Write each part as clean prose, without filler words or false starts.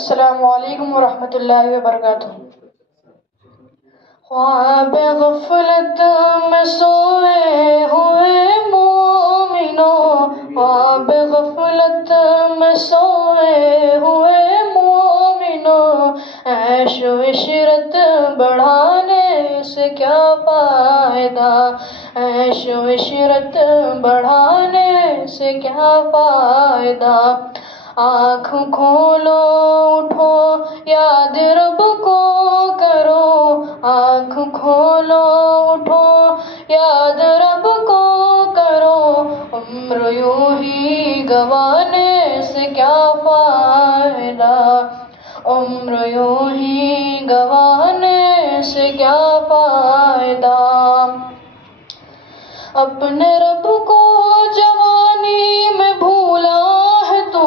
السلام علیکم ورحمۃ اللہ وبرکاتہ۔ خواب غفلت میں سوئے ہوئے مومنوں، خواب غفلت میں سوئے ہوئے مومنوں، عیش و عشرت بڑھانے سے کیا فائدہ، عیش و عشرت بڑھانے سے کیا فائدہ۔ آنکھ کھولو اٹھو یاد رب کو کرو، آنکھ کھولو اٹھو یاد رب کو کرو، عمر یوں ہی گنوانے سے کیا فائدہ، عمر یوں ہی گنوانے سے کیا فائدہ۔ اپنے رب کو جوانی میں بھولا ہے تو،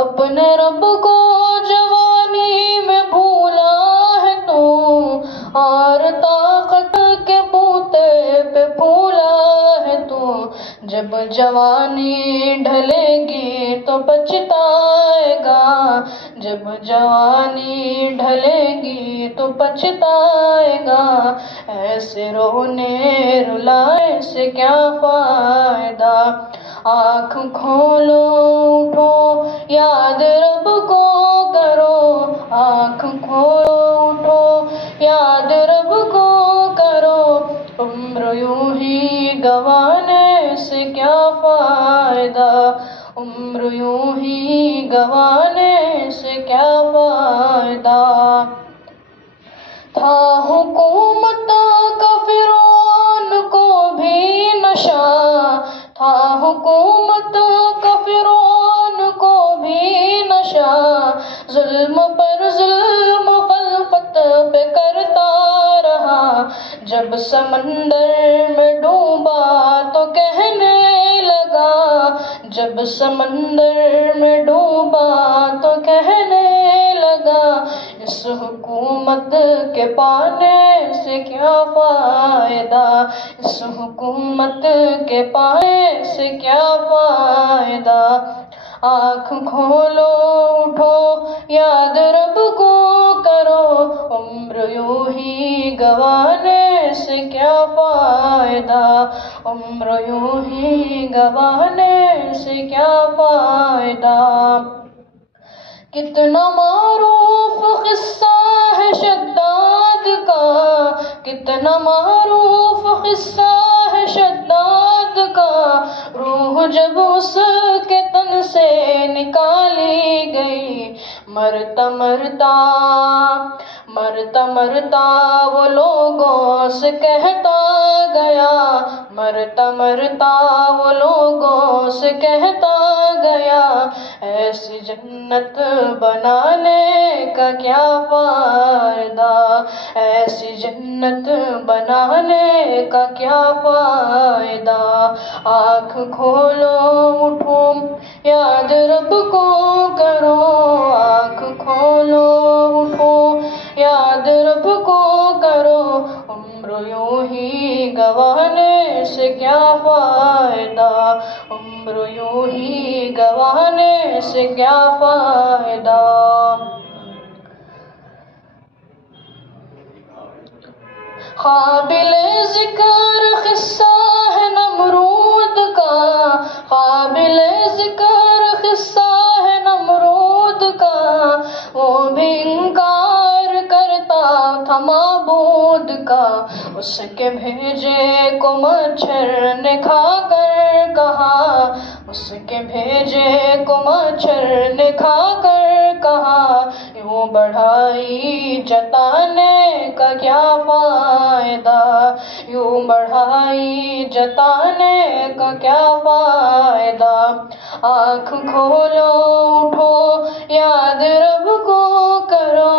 اپنے رب کو جوانی میں بھولا ہے تو، اور طاقت کے بوتے پہ پھولا ہے تو، جب جوانی ڈھلے گی تو پچھتائے گا، جب جوانی ڈھلے گی تو پچھتائے گا، ایسے رونے رلائے سے کیا فائدہ۔ آنکھ کھولو اٹھو یاد رب کو کرو، آنکھ کھولو اٹھو یاد رب کو کرو، عمر یوں ہی گنوانے سے کیا فائدہ، عمر یوں ہی گنوانے سے کیا فائدہ۔ تھا حکومت کا فرعون کو بھی نشہ، تھا حکومت کا فرعون کو بھی نشہ، ظلم پر ظلم خلقت پہ کرتا رہا، جب سمندر میں ڈوبا تو کہنے لگا، جب سمندر میں ڈوبا تو کہنے لگا، اس حکومت کے پانے سے کیا فائدہ، اس حکومت کے پانے سے کیا فائدہ۔ آنکھ کھولو اٹھو یاد رب کو کرو، عمر یوں ہی گنوانے سے کیا فائدہ، عمر یوں ہی گنوانے سے کیا فائدہ۔ کتنا معروف قصہ ہے شداد کا، کتنا معروف قصہ ہے شداد کا، روح جب اس کے تن سے نکالی گئی، مرتا مرتا مرتا مرتا وہ لوگوں سے کہتا گیا، مرتا مرتا وہ لوگوں سے کہتا گیا، ایسی جنت بنانے کا کیا فائدہ، ایسی جنت بنانے کا کیا فائدہ۔ آنکھ کھولو اٹھو یاد رب کو کرو، آنکھ کھولو اٹھو یاد رب کو کرو، عمر یوں ہی گنوانے سے کیا فائدہ، عمر یوں ہی گنوانے سے کیا فائدہ۔ قابل ذکر قصہ ہے نمرود کا، قابل ذکر قصہ ہے نمرود کا، وہ بھی انکار کرتا تھا معبود کا، اس کے بھیجے کو مچھر نے کھا کر کہا، اس کے بھیجے کو مچھر نے کھا کر کہا، یوں بڑھائی جتانے کا کیا فائدہ، یوں بڑھائی جتانے کا کیا فائدہ۔ آنکھ کھولو اٹھو یاد رب کو کرو،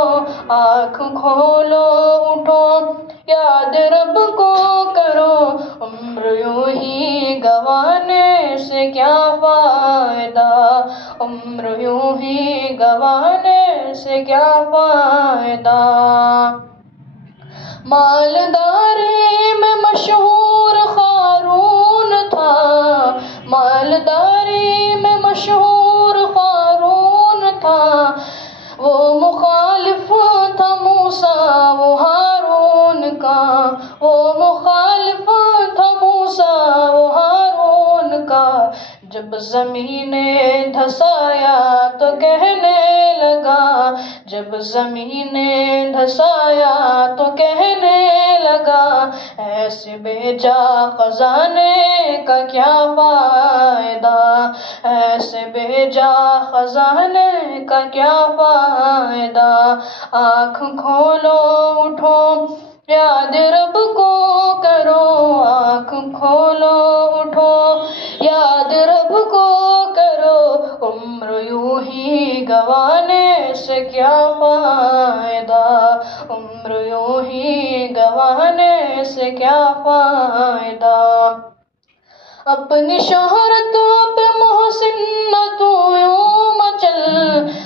آنکھ کھولو اٹھو یاد رب کو کرو، عمر یوں ہی گنوانے سے کیا فائدہ، عمر یوں ہی گنوانے سے کیا فائدہ۔ مالداری میں مشہور قارون تھا، مالداری میں مشہور قارون تھا، دھسایا تو کہنے لگا، جب زمین نے دھسایا تو کہنے لگا، ایسے بے جا خزانے کا کیا فائدہ، ایسے بے جا خزانے کا کیا فائدہ۔ آنکھ کھولو اٹھو یاد رب کو کرو، آنکھ کھولو اٹھو یاد رب کو کرو، عمر یوں ہی گنوانے سے کیا فائدہ، عمر یوں ہی گنوانے سے کیا فائدہ۔ اپنی شہرت پہ محسن نہ تو یوں مچل،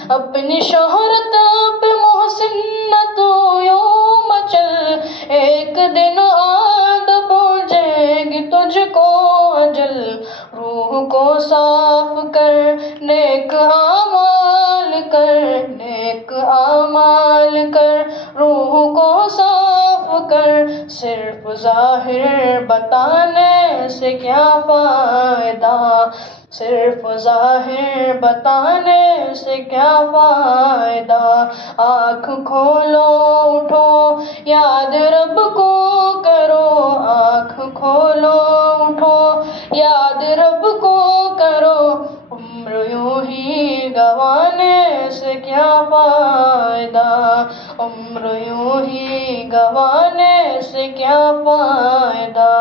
اپنی شہرت پہ محسن نہ تو یوں مچل، ایک دن آد پہنچے گی تجھ کو اجل۔ روح کو صاف کر نیک اعمال کر، نیک اعمال کر، روح کو صاف کر، صرف ظاہر بتانے سے کیا فائدہ، صرف ظاہر بتانے سے کیا فائدہ۔ آنکھ کھولو اٹھو یاد رب کو کرو، آنکھ کھولو اٹھو یاد رب کو کرو، عمر یوں ہی گنوانے سے کیا فائدہ، عمر یوں ہی گنوانے سے کیا فائدہ۔